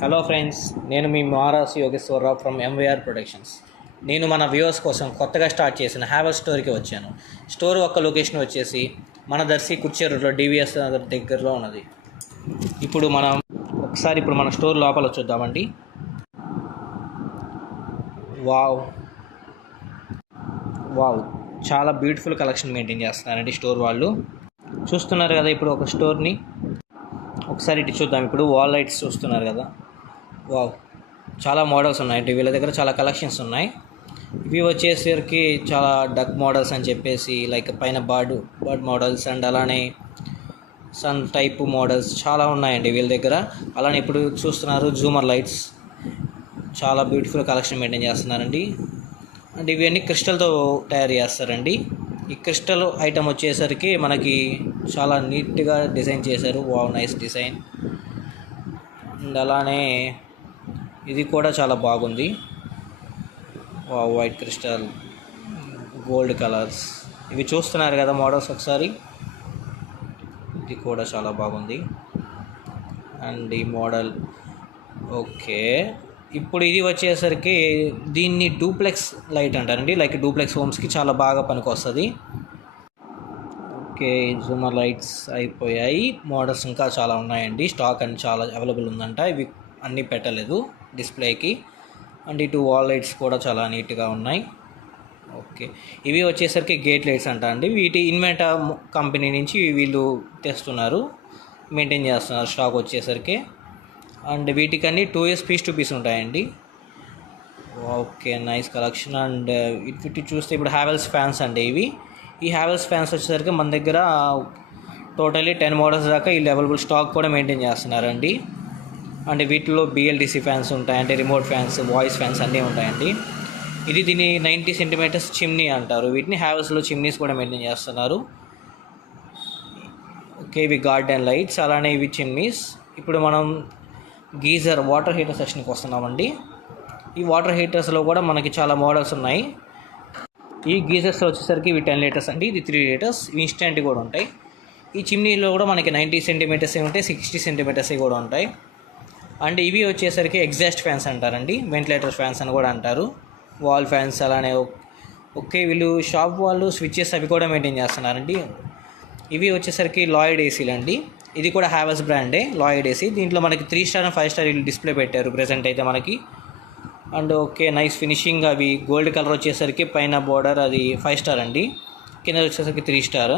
Hello friends నేను మీ Maras Yogeshwararao from MVR productions నేను మన వ్యూవర్స్ కోసం కొత్తగా స్టార్ట్ చేసిన హ్యావర్ స్టోర్కి వచ్చాను. స్టోర్ ఒక్క లొకేషన్ వచ్చేసి మన దర్శి కుర్చేరులో డివిఎస్ నగర్ దగ్గరలో ఉన్నది. ఇప్పుడు మనం ఒకసారి ఇప్పుడు మన స్టోర్ లోపల చూద్దామండి. వావ్ వావ్ చాలా బ్యూటిఫుల్ కలెక్షన్ మెయింటైన్ చేస్తున్నారండి స్టోర్ వాళ్ళు. చూస్తున్నారు కదా ఇప్పుడు ఒక స్టోర్ని ఒకసారి ఇటు చూద్దాం. ఇప్పుడు వాల్ లైట్స్ చూస్తున్నారు కదా. వావ్. చాలా మోడల్స్ ఉన్నాయి. వీళ్ళ దగ్గర చాలా కలెక్షన్స్ ఉన్నాయి. ఇవి వచ్చేసరికి చాలా డక్ మోడల్స్ అని చెప్పేసి లైక్ పైన బర్డ్ బర్డ్ మోడల్స్ అండ్ అలానే సన్ టైప్ మోడల్స్ చాలా ఉన్నాయండి వీళ్ళ దగ్గర. అలానే ఇప్పుడు చూస్తున్నారు జూమర్ లైట్స్. చాలా బ్యూటిఫుల్ కలెక్షన్ మెయింటైన్ చేస్తున్నారండి. అండ్ ఇవన్నీ క్రిస్టల్తో తయారు చేస్తారండి. ఈ క్రిస్టల్ ఐటమ్ వచ్చేసరికి మనకి చాలా నీట్గా డిజైన్ చేశారు. Wow nice design. అండ్ అలానే ఇది కూడా చాలా బాగుంది. Wow white crystal gold colours. ఇవి చూస్తున్నారు కదా మోడల్స్ ఒకసారి? ఇది కూడా చాలా బాగుంది. అండ్ ఈ మోడల్ ఓకే. ఇప్పుడు ఇది వచ్చేసరికి దీన్ని డూప్లెక్స్ లైట్ అంటారండి. లైక్ డూప్లెక్స్ హోమ్స్కి చాలా బాగా పనికొస్తుంది. ఓకే జూమర్ లైట్స్ అయిపోయాయి. మోడల్స్ ఇంకా చాలా ఉన్నాయండి. స్టాక్ అని చాలా అవైలబుల్ ఉందంట. ఇవి అన్నీ పెట్టలేదు డిస్ప్లేకి. అండ్ ఇటు వాల్ లైట్స్ కూడా చాలా నీట్గా ఉన్నాయి. ఓకే. ఇవి వచ్చేసరికి గేట్ లైట్స్ అంట అండి. వీటి ఇన్వెంటా కంపెనీ నుంచి వీళ్ళు తెస్తున్నారు. మెయింటైన్ చేస్తున్నారు. స్టాక్ వచ్చేసరికి. And వీటికన్నీ two years piece to piece ఉంటాయండి. ఓకే. నైస్ కలెక్షన్ అండ్ ఇటు చూస్తే ఇప్పుడు హ్యావెల్స్ ఫ్యాన్స్ అండి ఇవి. ఈ హ్యావెల్స్ ఫ్యాన్స్ వచ్చేసరికి మన దగ్గర టోటలీ టెన్ మోడల్స్ దాకా వీళ్ళు అవైలబుల్ స్టాక్ కూడా మెయింటైన్ చేస్తున్నారండి. అండ్ వీటిలో బిఎల్డిసి ఫ్యాన్స్ ఉంటాయి అంటే రిమోట్ ఫ్యాన్స్ వాయిస్ ఫ్యాన్స్ అన్నీ ఉంటాయండి. ఇది దీన్ని నైంటీ సెంటీమీటర్స్ చిమ్నీ అంటారు. వీటిని హ్యావెల్స్లో చిమ్నీస్ కూడా మెయింటైన్ చేస్తున్నారు. ఓకే ఇవి గార్డెన్ లైట్స్ అలానే ఇవి చిమ్నీస్ ఇప్పుడు మనం గీజర్ వాటర్ హీటర్ సెక్షన్కి వస్తున్నామండి. ఈ వాటర్ హీటర్స్లో కూడా మనకి చాలా మోడల్స్ ఉన్నాయి. ఈ గీజర్స్ వచ్చేసరికి ఇవి టెన్ లీటర్స్ అండి. ఇది త్రీ లీటర్స్ ఇన్స్టెంట్ కూడా ఉంటాయి. ఈ చిమ్నీలో కూడా మనకి నైంటీ సెంటీమీటర్స్ ఉంటాయి సిక్స్టీ సెంటీమీటర్స్ కూడా ఉంటాయి. అండ్ ఇవి వచ్చేసరికి ఎగ్జాస్ట్ ఫ్యాన్స్ అంటారండి. వెంటిలేటర్ ఫ్యాన్స్ అని కూడా అంటారు. వాల్ ఫ్యాన్స్ అలానే ఓకే వీళ్ళు షాప్ వాళ్ళు స్విచ్చెస్ అవి కూడా మెయింటైన్ చేస్తున్నారండి. ఇవి వచ్చేసరికి లాయిడ్ ఏసీలు అండి. ఇది కూడా హ్యావెస్ బ్రాండే లాయిడ్ ఏసీ. దీంట్లో మనకి three star and five star వీళ్ళు డిస్ప్లే పెట్టారు ప్రజెంట్ అయితే మనకి. అండ్ ఓకే నైస్ ఫినిషింగ్ అవి. గోల్డ్ కలర్ వచ్చేసరికి పైన బోర్డర్ అది ఫైవ్ స్టార్ అండి. కింద వచ్చేసరికి three star.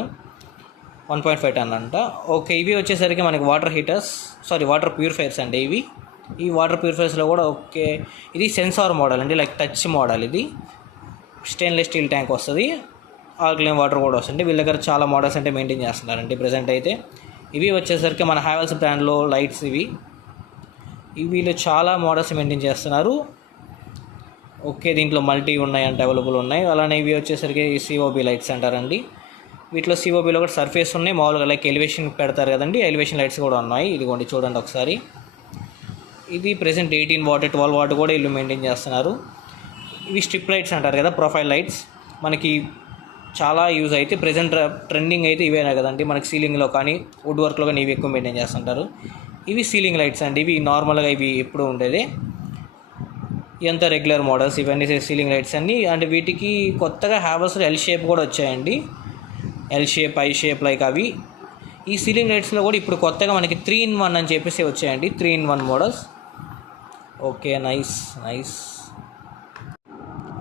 One point five ton అంట. ఓకే ఇవి వచ్చేసరికి మనకి water heaters sorry water purifiers అండి ఇవి. ఈ వాటర్ ప్యూరిఫైర్స్లో కూడా ఓకే ఇది సెన్సార్ మోడల్ అండి లైక్ టచ్ మోడల్ ఇది. స్టెయిన్లెస్ స్టీల్ ట్యాంక్ వస్తుంది. ఆల్కలైన్ వాటర్ కూడా వస్తుంది. వీళ్ళ దగ్గర చాలా మోడల్స్ అంటే మెయింటైన్ చేస్తున్నారండి ప్రజెంట్ అయితే. ఇవి వచ్చేసరికి మన హ్యావెల్స్ బ్రాండ్లో లైట్స్ ఇవి. ఇవి వీళ్ళు చాలా మోడల్స్ మెయింటైన్ చేస్తున్నారు. ఓకే దీంట్లో మల్టీ ఉన్నాయి అంటే అవైలబుల్ ఉన్నాయి. అలానే ఇవి వచ్చేసరికి సిఓబి లైట్స్ అంటారండి. వీటిలో సిఓబిలో కూడా సర్ఫేస్ ఉన్నాయి. మామూలుగా లైక్ ఎలివేషన్ పెడతారు కదండి. ఎలివేషన్ లైట్స్ కూడా ఉన్నాయి. ఇదిగోండి చూడండి ఒకసారి. ఇది present eighteen watt twelve watt కూడా వీళ్ళు మెయింటైన్ చేస్తున్నారు. ఇవి స్ట్రిప్ లైట్స్ అంటారు కదా ప్రొఫైల్ లైట్స్ మనకి చాలా యూజ్ అయితే ప్రజెంట్ ట్రెండింగ్ అయితే ఇవేనా కదండి. మనకి సీలింగ్లో కానీ వుడ్ వర్క్లో కానీ ఇవి ఎక్కువ మెయింటైన్ చేస్తుంటారు. ఇవి సీలింగ్ లైట్స్ అండి. ఇవి నార్మల్గా ఇవి ఎప్పుడు ఉండేది. ఎంత రెగ్యులర్ మోడల్స్ ఇవన్నీ సీలింగ్ లైట్స్ అన్ని. అండ్ వీటికి కొత్తగా హ్యావర్స్ ఎల్ షేప్ కూడా వచ్చాయండి. L shape I shape like అవి. ఈ సీలింగ్ లైట్స్లో కూడా ఇప్పుడు కొత్తగా మనకి త్రీ ఇన్ వన్ అని చెప్పేసి వచ్చాయండి. Three in one models okay nice nice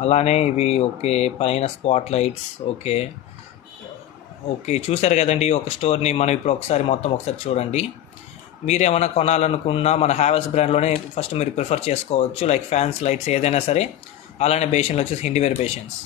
అలానే ఇవి ఓకే పైన స్పాట్ లైట్స్ ఓకే ఓకే చూసారు కదండి ఒక స్టోర్ని మనం ఇప్పుడు ఒకసారి మొత్తం ఒకసారి చూడండి. మీరేమైనా కొనాలనుకున్నా మన హ్యావెల్స్ బ్రాండ్లోనే ఫస్ట్ మీరు ప్రిఫర్ చేసుకోవచ్చు లైక్ ఫ్యాన్స్ లైట్స్ ఏదైనా సరే. అలానే బేషన్లు వచ్చేసి హిందీవేర్ బేషన్స్